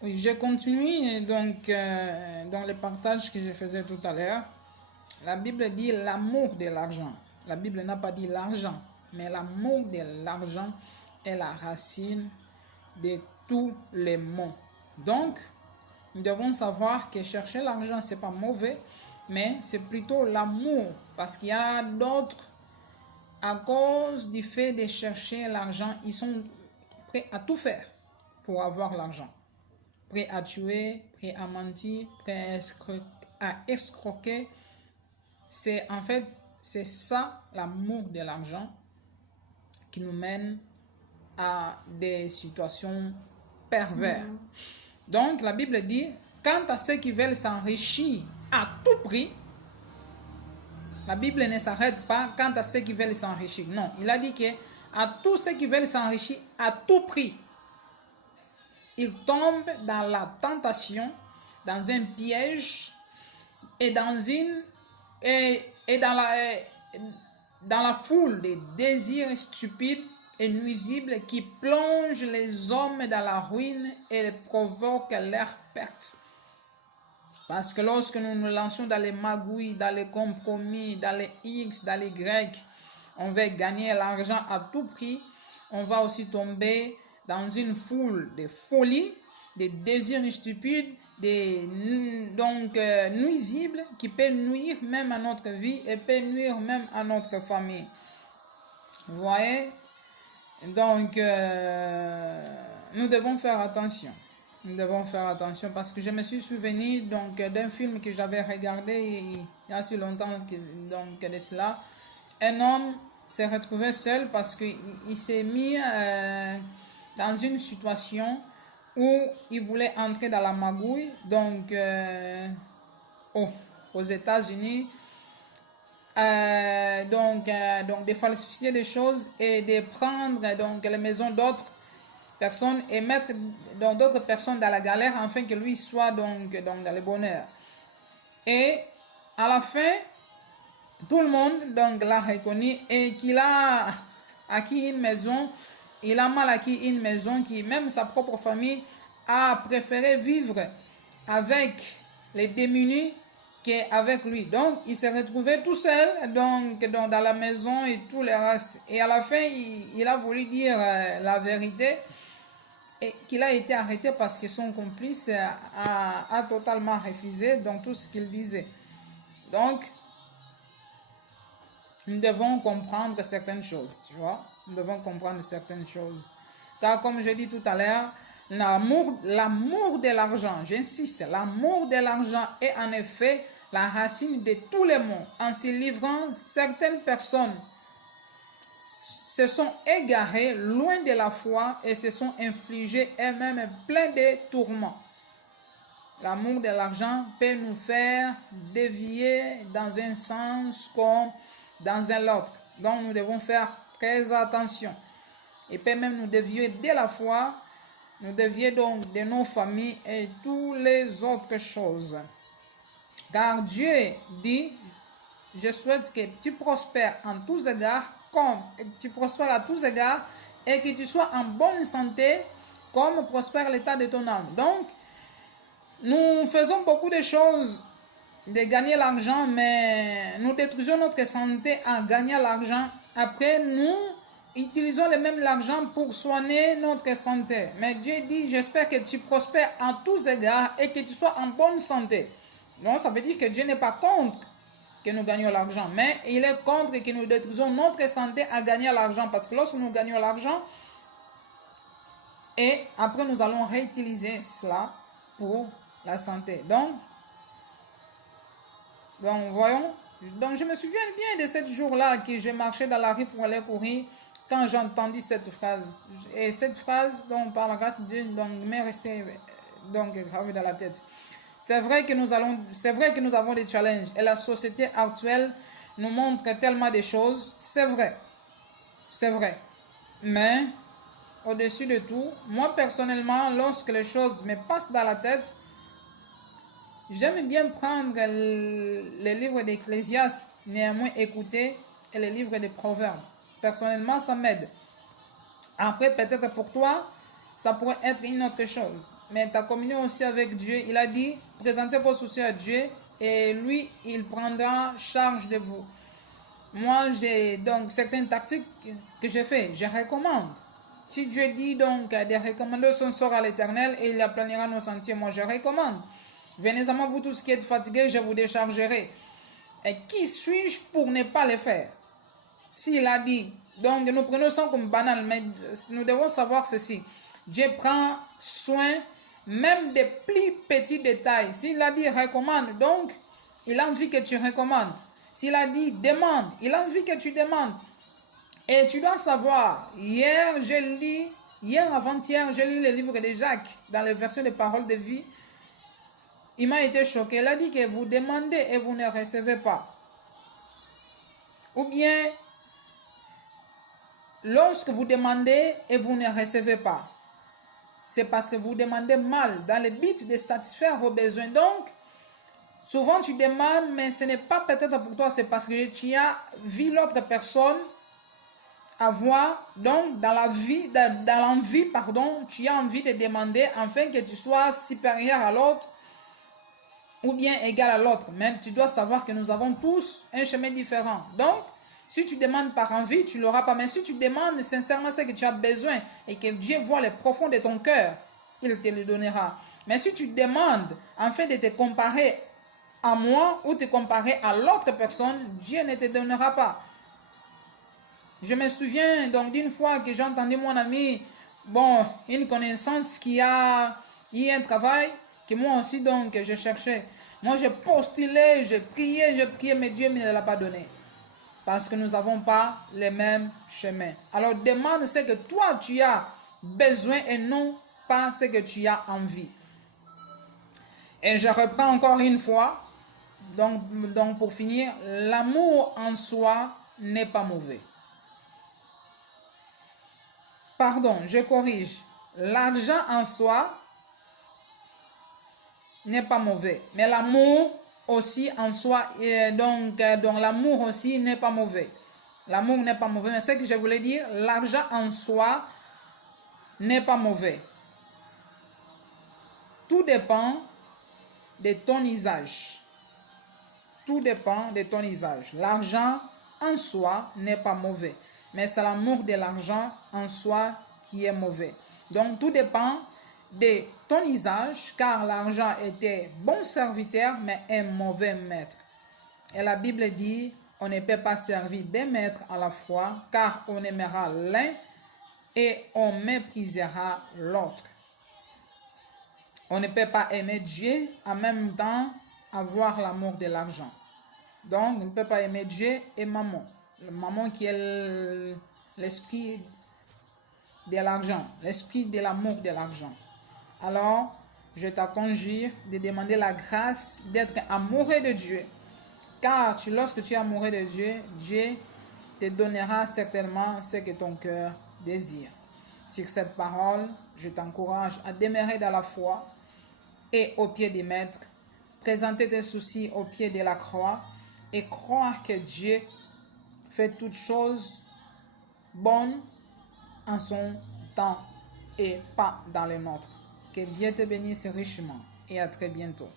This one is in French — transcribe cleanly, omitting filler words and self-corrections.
Oui, je continue donc dans le partage que je faisais tout à l'heure. La Bible dit l'amour de l'argent. La Bible n'a pas dit l'argent, mais l'amour de l'argent est la racine de tous les maux. Donc, nous devons savoir que chercher l'argent, c'est pas mauvais, mais c'est plutôt l'amour. Parce qu'il y a d'autres, à cause du fait de chercher l'argent, ils sont prêts à tout faire pour avoir l'argent. Prêts à tuer, prêts à mentir, prêts à escroquer. C'est en fait, c'est ça l'amour de l'argent qui nous mène à des situations perverses. Donc la Bible dit, quant à ceux qui veulent s'enrichir à tout prix, la Bible ne s'arrête pas quant à ceux qui veulent s'enrichir. Non, il a dit que à tous ceux qui veulent s'enrichir à tout prix, ils tombent dans la tentation, dans un piège et dans une et dans la foule des désirs stupides et nuisibles qui plongent les hommes dans la ruine et provoquent leur perte. Parce que lorsque nous nous lançons dans les magouilles, dans les compromis, dans les X, dans les Y, on veut gagner l'argent à tout prix, on va aussi tomber dans une foule de folies, des désirs stupides, nuisibles qui peuvent nuire même à notre vie et peuvent nuire même à notre famille. Vous voyez? Donc, nous devons faire attention. Nous devons faire attention parce que je me suis souvenu d'un film que j'avais regardé il y a si longtemps de cela. Un homme s'est retrouvé seul parce qu'il s'est mis dans une situation où il voulait entrer dans la magouille, aux États-Unis, de falsifier des choses et de prendre les maisons d'autres personnes et mettre d'autres personnes dans la galère afin que lui soit dans le bonheur. Et à la fin, tout le monde l'a reconnu et qu'il a acquis une maison. Il a mal acquis une maison qui, même sa propre famille, a préféré vivre avec les démunis qu'avec lui. Donc, il s'est retrouvé tout seul dans la maison et tout le reste. Et à la fin, il a voulu dire la vérité et qu'il a été arrêté parce que son complice a totalement refusé dans tout ce qu'il disait. Donc, nous devons comprendre certaines choses, tu vois. Nous devons comprendre certaines choses. Car comme je dis tout à l'heure, l'amour de l'argent, j'insiste, l'amour de l'argent est en effet la racine de tous les maux. En se livrant, certaines personnes se sont égarées loin de la foi et se sont infligées elles-mêmes plein de tourments. L'amour de l'argent peut nous faire dévier dans un sens comme dans un autre. Donc nous devons faire très attention. Il peut même nous dévier de la foi, nous dévier donc de nos familles et toutes les autres choses. Car Dieu dit, je souhaite que tu prospères en tous égards, comme tu prospères à tous égards, et que tu sois en bonne santé, comme prospère l'état de ton âme. Donc, nous faisons beaucoup de choses de gagner l'argent, mais nous détruisons notre santé en gagnant l'argent. Après, nous utilisons le même l'argent pour soigner notre santé. Mais Dieu dit, j'espère que tu prospères en tous égards et que tu sois en bonne santé. Donc, ça veut dire que Dieu n'est pas contre que nous gagnions l'argent, mais il est contre que nous détruisons notre santé à gagner l'argent. Parce que lorsque nous gagnons l'argent, et après nous allons réutiliser cela pour la santé. Donc voyons. Donc je me souviens bien de ce jour-là que je marchais dans la rue pour aller courir quand j'ai entendu cette phrase. Et cette phrase, par la grâce de Dieu, m'est restée gravée dans la tête. C'est vrai que nous avons des challenges et la société actuelle nous montre tellement de choses. C'est vrai. Mais au-dessus de tout, moi personnellement, lorsque les choses me passent dans la tête, j'aime bien prendre les livres d'Ecclésiaste, néanmoins écouter, et les livres des Proverbes. Personnellement, ça m'aide. Après, peut-être pour toi, ça pourrait être une autre chose. Mais ta communion aussi avec Dieu, il a dit, présentez vos soucis à Dieu et lui, il prendra charge de vous. Moi, j'ai donc certaines tactiques que j'ai fait, je recommande. Si Dieu dit donc des recommandations sort à l'Éternel et il aplanira nos sentiers, moi je recommande. Venez à moi, vous tous qui êtes fatigués, je vous déchargerai. Et qui suis-je pour ne pas le faire? S'il a dit, donc nous prenons ça comme banal, mais nous devons savoir ceci. Dieu prend soin même des plus petits détails. S'il a dit recommande, donc il a envie que tu recommandes. S'il a dit demande, il a envie que tu demandes. Et tu dois savoir, hier avant-hier, j'ai lu le livre de Jacques dans les versions de paroles de vie. Il m'a été choqué. Il a dit que vous demandez et vous ne recevez pas. Ou bien, lorsque vous demandez et vous ne recevez pas, c'est parce que vous demandez mal dans le but de satisfaire vos besoins. Donc, souvent tu demandes, mais ce n'est pas peut-être pour toi, c'est parce que tu as vu l'autre personne avoir, donc dans l'envie, tu as envie de demander afin que tu sois supérieur à l'autre ou bien égal à l'autre. Même tu dois savoir que nous avons tous un chemin différent. Donc, si tu demandes par envie, tu ne l'auras pas. Mais si tu demandes sincèrement ce que tu as besoin et que Dieu voit le profond de ton cœur, il te le donnera. Mais si tu demandes afin de te comparer à moi ou te comparer à l'autre personne, Dieu ne te donnera pas. Je me souviens donc d'une fois que j'ai entendu mon ami, une connaissance qui a eu un travail que moi aussi donc je cherchais. Moi je postulais, je priais, mais Dieu ne l'a pas donné. Parce que nous n'avons pas les mêmes chemins. Alors demande ce que toi tu as besoin et non pas ce que tu as envie. Et je reprends encore une fois. Donc pour finir, l'amour en soi n'est pas mauvais. Pardon, je corrige. L'argent en soi n'est pas mauvais. Mais l'amour aussi en soi, donc l'amour aussi n'est pas mauvais. L'amour n'est pas mauvais. Mais ce que je voulais dire, l'argent en soi n'est pas mauvais. Tout dépend de ton usage. Tout dépend de ton usage. L'argent en soi n'est pas mauvais. Mais c'est l'amour de l'argent en soi qui est mauvais. Donc tout dépend de ton usage, car l'argent était bon serviteur, mais un mauvais maître. Et la Bible dit, on ne peut pas servir deux maîtres à la fois, car on aimera l'un et on méprisera l'autre. On ne peut pas aimer Dieu en même temps avoir l'amour de l'argent. Donc, on ne peut pas aimer Dieu et maman. Maman qui est l'esprit de l'argent, l'esprit de l'amour de l'argent. Alors, je te conjure de demander la grâce d'être amoureux de Dieu. Car lorsque tu es amoureux de Dieu, Dieu te donnera certainement ce que ton cœur désire. Sur cette parole, je t'encourage à demeurer dans la foi et au pied du Maître, présenter tes soucis au pied de la croix et croire que Dieu fait toutes choses bonnes en son temps et pas dans les nôtres. Que Dieu te bénisse richement et à très bientôt.